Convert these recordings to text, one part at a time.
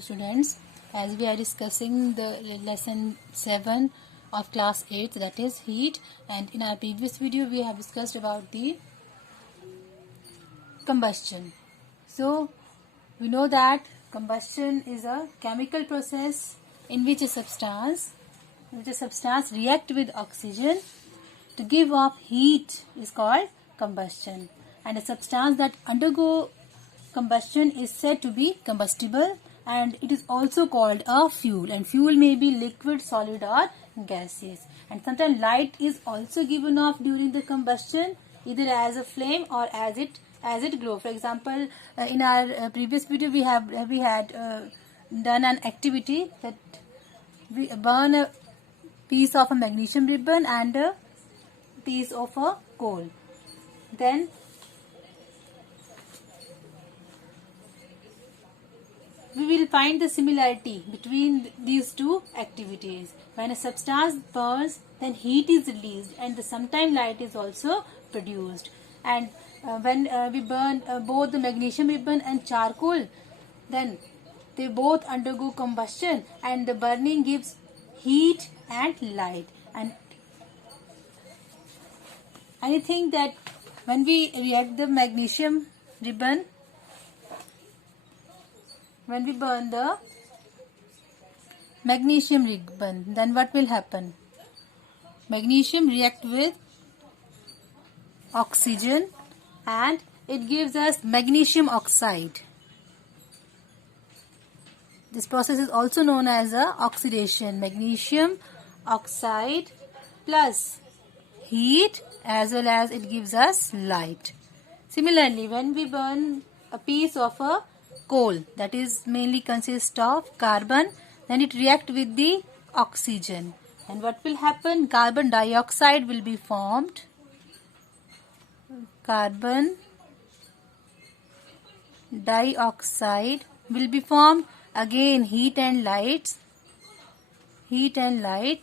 students, as we are discussing the lesson 7 of class 8, that is heat, and in our previous video we have discussed about the combustion. So we know that combustion is a chemical process in which a substance react with oxygen to give off heat is called combustion, and a substance that undergo combustion is said to be combustible, and it is also called a fuel, and fuel may be liquid, solid or gaseous. And sometimes light is also given off during the combustion, either as a flame or as it glow. For example, in our previous video we had done an activity that we burn a piece of a magnesium ribbon and a piece of a coal. Then we will find the similarity between these two activities. When a substance burns, then heat is released and sometimes light is also produced. And when we burn both the magnesium ribbon and charcoal, then they both undergo combustion and the burning gives heat and light. And anything that when we react the magnesium ribbon, when we burn the magnesium ribbon, then what will happen? Magnesium react with oxygen and it gives us magnesium oxide. This process is also known as a oxidation. Magnesium oxide plus heat as well as it gives us light. Similarly, when we burn a piece of a coal that is mainly consists of carbon, then it react with the oxygen, and what will happen? Carbon dioxide will be formed. Carbon dioxide will be formed. Again heat and light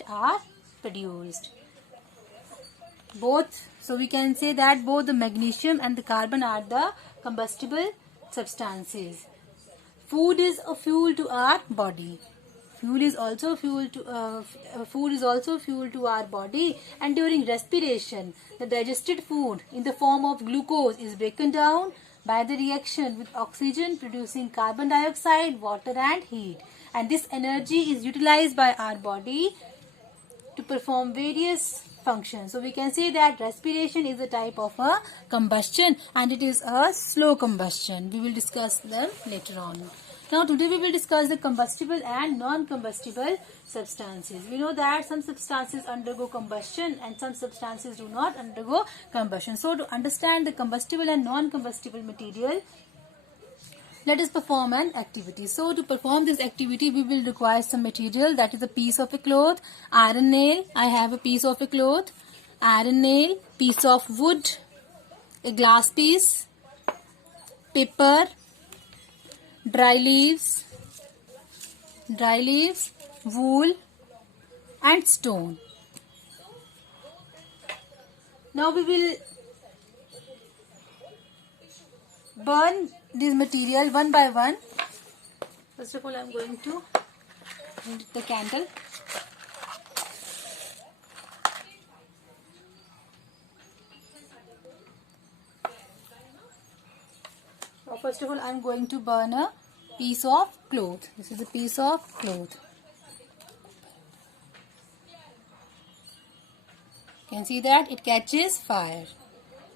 are produced. So we can say that both the magnesium and the carbon are the combustible substances. Food is a fuel to our body. Food is also fuel to our body, and during respiration, the digested food in the form of glucose is broken down by the reaction with oxygen, producing carbon dioxide, water and heat. And this energy is utilized by our body to perform various functions. So we can say that respiration is a type of a combustion and it is a slow combustion. We will discuss them later on. Now today we will discuss the combustible and non-combustible substances. We know that some substances undergo combustion and some substances do not undergo combustion. So to understand the combustible and non-combustible material, let us perform an activity. So to perform this activity, we will require some material, that is a piece of a cloth, iron nail. I have a piece of a cloth, iron nail, piece of wood, a glass piece, paper, dry leaves, wool and stone. Now we will burn this material one by one. First of all, I am going to lit the candle. Now, first of all, I am going to burn a piece of cloth. This is a piece of cloth. You can see that it catches fire.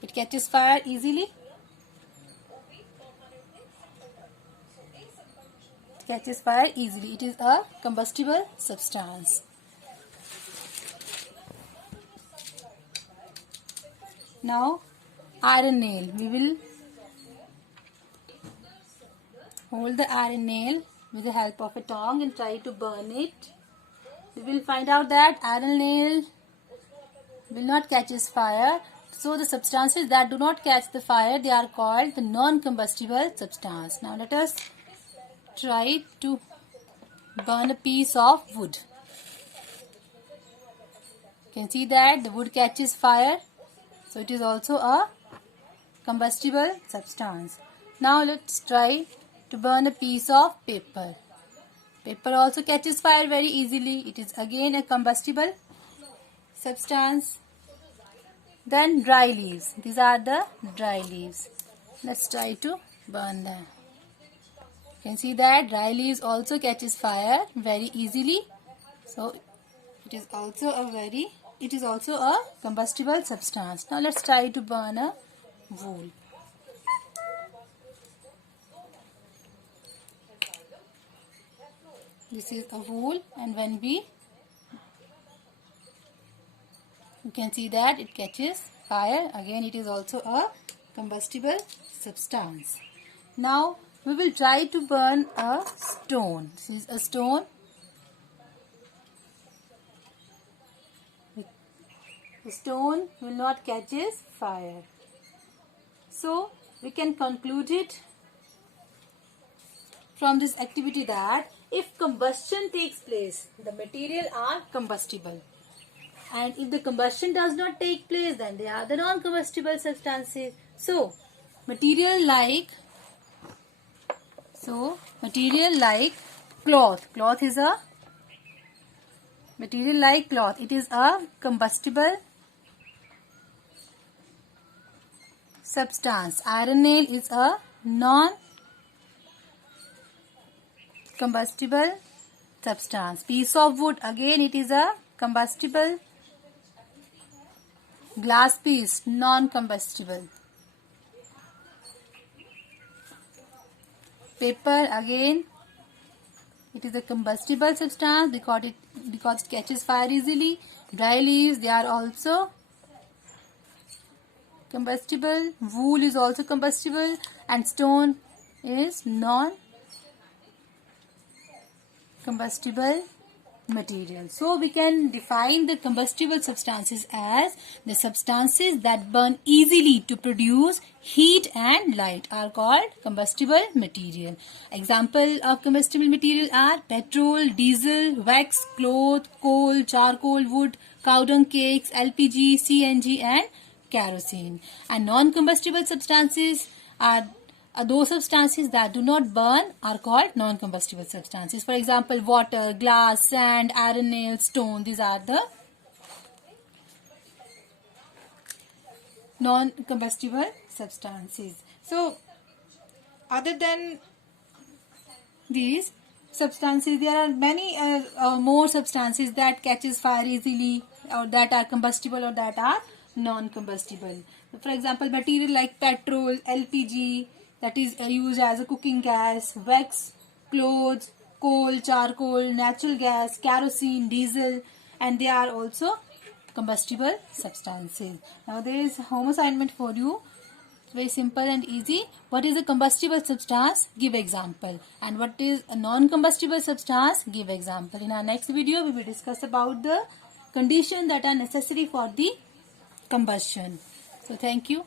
It catches fire easily. Catches fire easily. It is a combustible substance. Now iron nail. We will hold the iron nail with the help of a tongue and try to burn it. We will find out that iron nail will not catches fire. So the substances that do not catch the fire, they are called the non-combustible substance. Now let us try to burn a piece of wood. You can see that the wood catches fire, so it is also a combustible substance. Now let's try to burn a piece of paper. Paper also catches fire very easily. It is again a combustible substance. Then dry leaves. These are the dry leaves. Let's try to burn them. You can see that dry leaves also catches fire very easily. So it is also a combustible substance. Now let's try to burn a wool. This is a wool, and when you can see that it catches fire. Again, it is also a combustible substance. Now we will try to burn a stone. This is a stone. The stone will not catches fire. So we can conclude it from this activity that if combustion takes place, the material are combustible. And if the combustion does not take place, then they are the non-combustible substances. So, material like cloth. Cloth is a material like cloth. It is a combustible substance. Iron nail is a non-combustible substance. Piece of wood, again it is a combustible. Glass piece, non-combustible. Paper, again it is a combustible substance because it catches fire easily. Dry leaves, they are also combustible. Wool is also combustible, and stone is non-combustible material. So we can define the combustible substances as the substances that burn easily to produce heat and light are called combustible material. Example of combustible material are petrol, diesel, wax, cloth, coal, charcoal, wood, cow dung cakes, LPG, CNG and kerosene. And non-combustible substances are those substances that do not burn are called non-combustible substances. For example, water, glass, sand, iron nail, stone. These are the non-combustible substances. So, other than these substances, there are many more substances that catches fire easily, or that are combustible, or that are non-combustible. For example, material like petrol, LPG, that is used as a cooking gas, wax, clothes, coal, charcoal, natural gas, kerosene, diesel, and they are also combustible substances. Now there is a home assignment for you. It's very simple and easy. What is a combustible substance? Give example. And what is a non-combustible substance? Give example. In our next video, we will discuss about the conditions that are necessary for the combustion. So thank you.